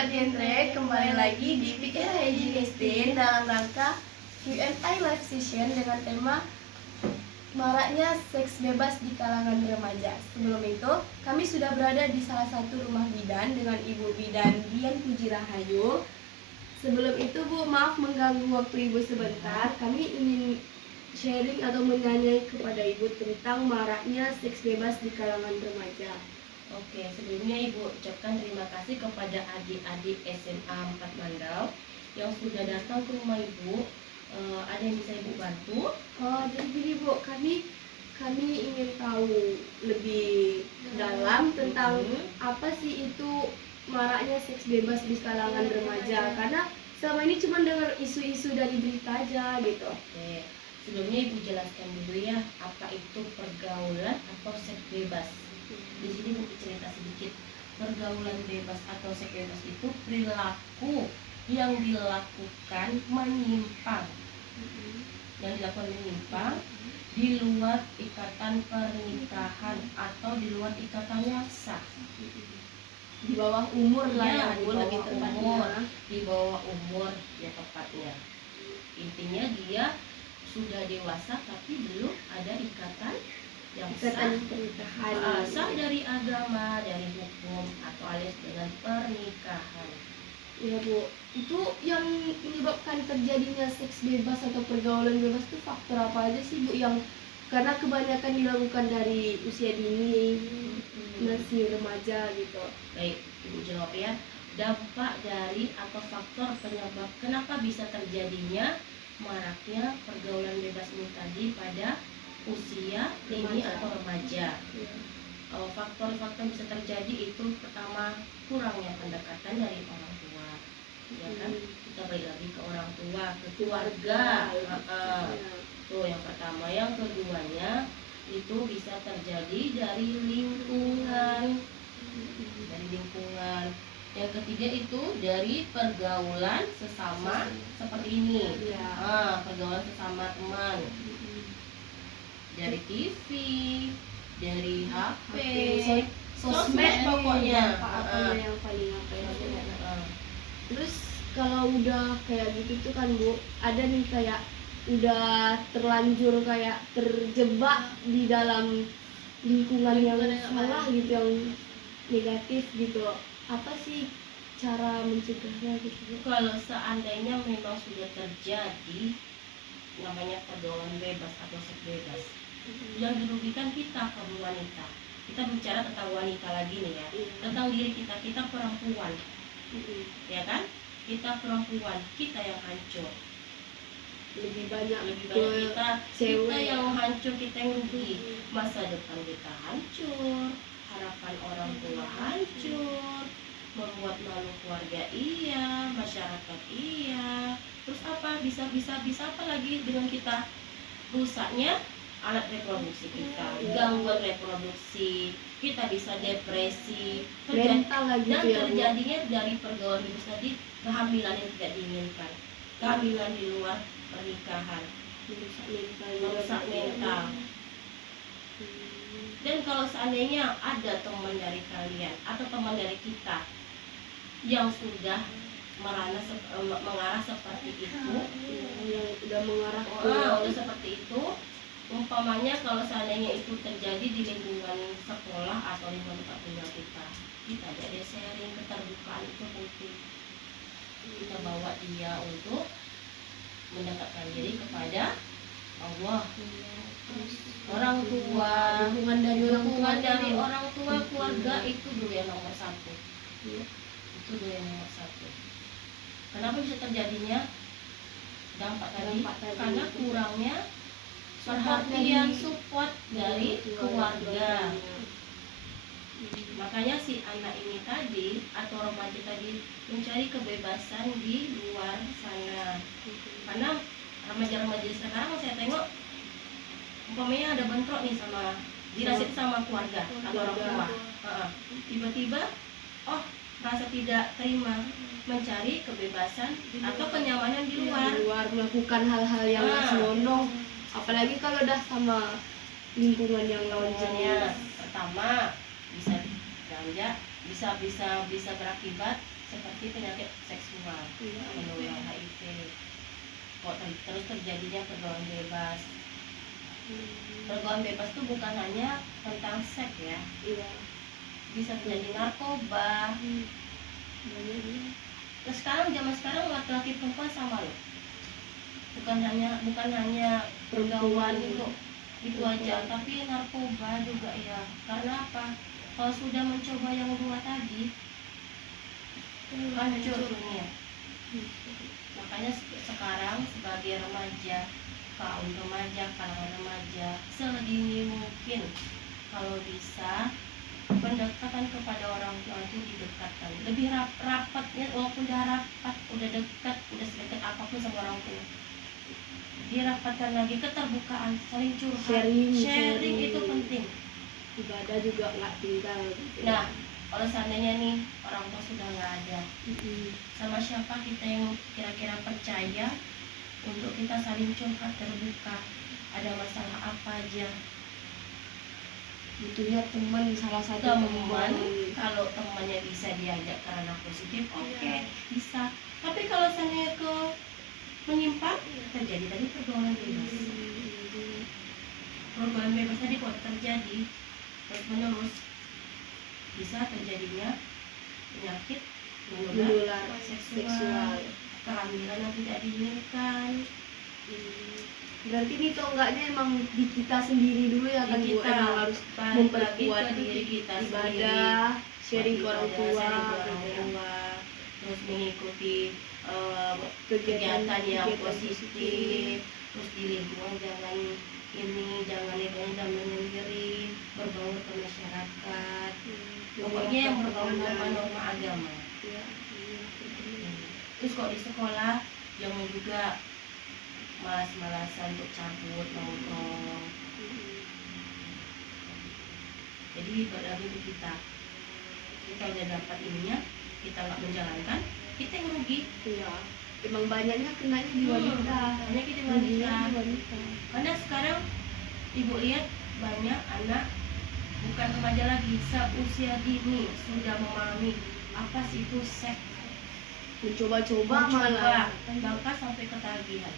Sobat Genre, kembali lagi di PKHJSD dalam rangka Q&A live session dengan tema maraknya seks bebas di kalangan remaja. Sebelum itu, kami sudah berada di salah satu rumah bidan dengan Ibu Bidan Dian Puji Rahayu. Sebelum itu, Bu, maaf mengganggu waktu Ibu sebentar. Kami ingin sharing atau menanyai kepada Ibu tentang maraknya seks bebas di kalangan remaja. Oke, sebelumnya Ibu ucapkan terima kasih kepada adik-adik SMA 4 Mandau yang sudah datang ke rumah Ibu. Ada yang bisa Ibu bantu? Jadi gini Bu, kami ingin tahu lebih dalam tentang apa sih itu maraknya seks bebas di kalangan remaja. Karena selama ini cuma dengar isu-isu dari berita aja gitu. Oke, sebelumnya Ibu jelaskan dulu ya, apa itu pergaulan atau seks bebas. Di sini Ibu cerita sedikit. Pergaulan bebas atau seks bebas itu perilaku yang dilakukan menyimpang, di luar ikatan pernikahan atau di luar ikatan yang sah. Di bawah umur lah Ya, ya, di Bu, lebih bawah tepatnya. umur, di bawah umur ya tepatnya. Intinya dia sudah dewasa tapi belum ada ikatan yang sah. Pernikahan. Sah dari agama, dari hukum, atau alias dengan pernikahan. Ya Bu, itu yang menyebabkan terjadinya seks bebas atau pergaulan bebas itu faktor apa aja sih Bu, yang karena kebanyakan dilakukan dari usia dini, masih remaja gitu. Baik, Ibu jawab ya. Dampak dari atau faktor penyebab kenapa bisa terjadinya maraknya pergaulan bebas ini tadi pada usia dini atau remaja. Faktor-faktor bisa terjadi itu pertama, kurangnya pendekatan dari orang tua, ya kan? Kita balik lagi ke orang tua, ke keluarga. Tuh yang pertama. Yang keduanya itu bisa terjadi dari lingkungan. Yang ketiga itu dari pergaulan sesama seperti ini. Pergaulan sesama teman, dari TV, dari HP, sosmed pokoknya. Yang paling apa ya? Terus kalau udah kayak gitu tuh kan Bu, ada nih kayak udah terlanjur kayak terjebak di dalam lingkungan yang salah gitu, yang negatif gitu. Apa sih cara mencegahnya gitu? Kalau seandainya memang sudah terjadi namanya pergaulan bebas atau seks bebas, yang dirugikan kita kaum wanita. Kita bicara tentang wanita lagi nih ya, tentang diri kita perempuan, ya kan? Kita perempuan, kita yang hancur. Lebih banyak kita yang hancur, kita yang rugi. Masa depan kita hancur, harapan orang tua hancur, membuat malu keluarga iya, masyarakat iya. Terus apa? Bisa apa lagi dengan kita? Rusaknya alat reproduksi kita, gangguan reproduksi, kita bisa depresi, terjadinya dari pergaulan bebas tadi, kehamilan yang tidak diinginkan, kehamilan di luar pernikahan, merusak mental. Dan kalau seandainya ada teman dari kalian atau teman dari kita yang sudah mengarah seperti itu, yang udah mengarah udah seperti itu, umpamanya kalau seandainya itu terjadi di lingkungan sekolah atau lingkungan tempat tinggal kita ada sharing, keterbukaan itu penting. Kita bawa dia untuk mendekatkan diri kepada Allah, orang tua, dukungan dari orang tua, keluarga itu dulu yang nomor satu. Itu dulu yang nomor satu. Kenapa bisa terjadinya dampak tadi? Karena kurangnya perhatian, support dari keluarga. Makanya si anak ini tadi atau remaja tadi mencari kebebasan di luar sana. Karena remaja-remaja sekarang saya tengok, umpamanya ada bentrok nih sama dirasik sama keluarga atau orang tua, tiba-tiba rasa tidak terima, mencari kebebasan atau kenyamanan di luar, melakukan hal-hal yang senonoh, apalagi kalau udah sama lingkungan yang lawan jenis. Pertama bisa ganja, bisa berakibat seperti penyakit seksual, menular HIV, kok terus terjadinya pergaulan bebas. Pergaulan bebas itu bukan hanya tentang seks ya, Iya. bisa terjadi narkoba. Terus zaman sekarang laki-laki perempuan sama loh, bukan hanya pergaulan itu aja, tapi narkoba juga ya. Karena apa? Kalau sudah mencoba yang dua tadi, hancur dunia. Makanya sekarang sebagai remaja, kaum remaja, kalangan remaja, sedini mungkin kalau bisa pendekatan kepada orang tua itu didekatkan lebih rapatnya, walaupun udah rapat, udah dekat, udah sedekat apapun sama orang tua, dirapatkan lagi, keterbukaan, saling curhat, sharing itu penting. Ibadah juga nggak tinggal gitu. Nah, kalau seandainya nih orang tua sudah nggak ada, sama siapa kita yang kira-kira percaya untuk kita saling curhat, terbuka, ada masalah apa aja. Butuhnya teman, salah satu Teman, kalau temannya bisa diajak karena positif, oke, bisa. Tapi kalau seandainya ke menyimpang, terjadi tadi pergaulan bebas. Pergaulan bebas tadi kalau terjadi terus menerus, bisa terjadinya penyakit menular seksual, kehamilan yang tidak diinginkan. Berarti ini tuh enggaknya emang di kita sendiri dulu ya kan, Bu? Kita Emang harus memperkuat diri kita ibadah, sharing ke orang tua, terus mengikuti kegiatan yang positif, terus di lingkungan jangan jangan menyendiri, berbaur ke masyarakat, pokoknya yang berbaur norma agama. Terus kalau di sekolah jangan juga malas-malasan untuk cabut, nongkrong. Jadi bagi kita udah dapat ininya, kita nggak menjalankan, kita yang rugi. Iya. Emang banyaknya kenanya di wanita. Banyak di wanita. Karena sekarang ibu lihat banyak anak bukan remaja lagi, seusia dini sudah memahami apa sih itu seks, Mencoba malah bahkan sampai ketagihan.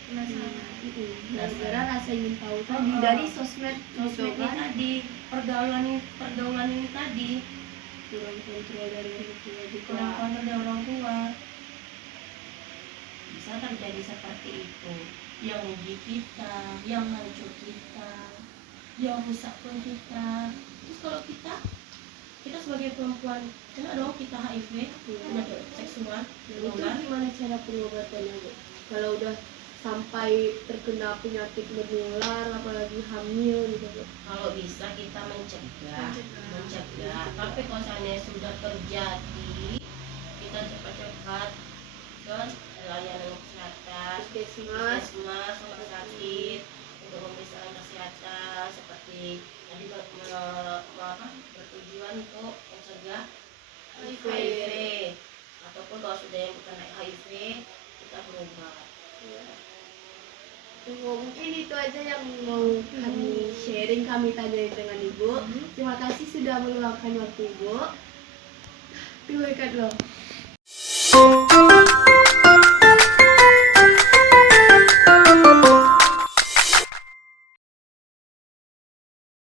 Gara-gara rasa ingin tahu tadi dari sosmed Sosmed ini tadi, pergaulan ini tadi, kurang kontrol dari orang tua juga. kurang kontrol dari orang tua, bisa terjadi seperti itu. Yang rugi kita, yang hancur kita, yang rusak pun kita. Terus kalau kita sebagai perempuan, kena dong kita HIV, penyakit seksual, Itu gimana cara pengobatannya, Bu? Kalau udah sampai terkena penyakit menular, apalagi hamil gitu, Bu? Kalau bisa kita mencegah. Tapi kalau seandainya sudah terjadi, kita cepat-cepat ke layanan kesehatan, puskesmas, rumah sakit untuk pemeriksaan kesehatan seperti tadi bertujuan untuk mencegah HIV, ataupun kalau sudah yang bukan HIV kita berobat. Mungkin itu aja yang mau kami sharing, kami tanyain dengan Ibu. Terima kasih sudah meluangkan waktu Ibu. Terima kasih loh.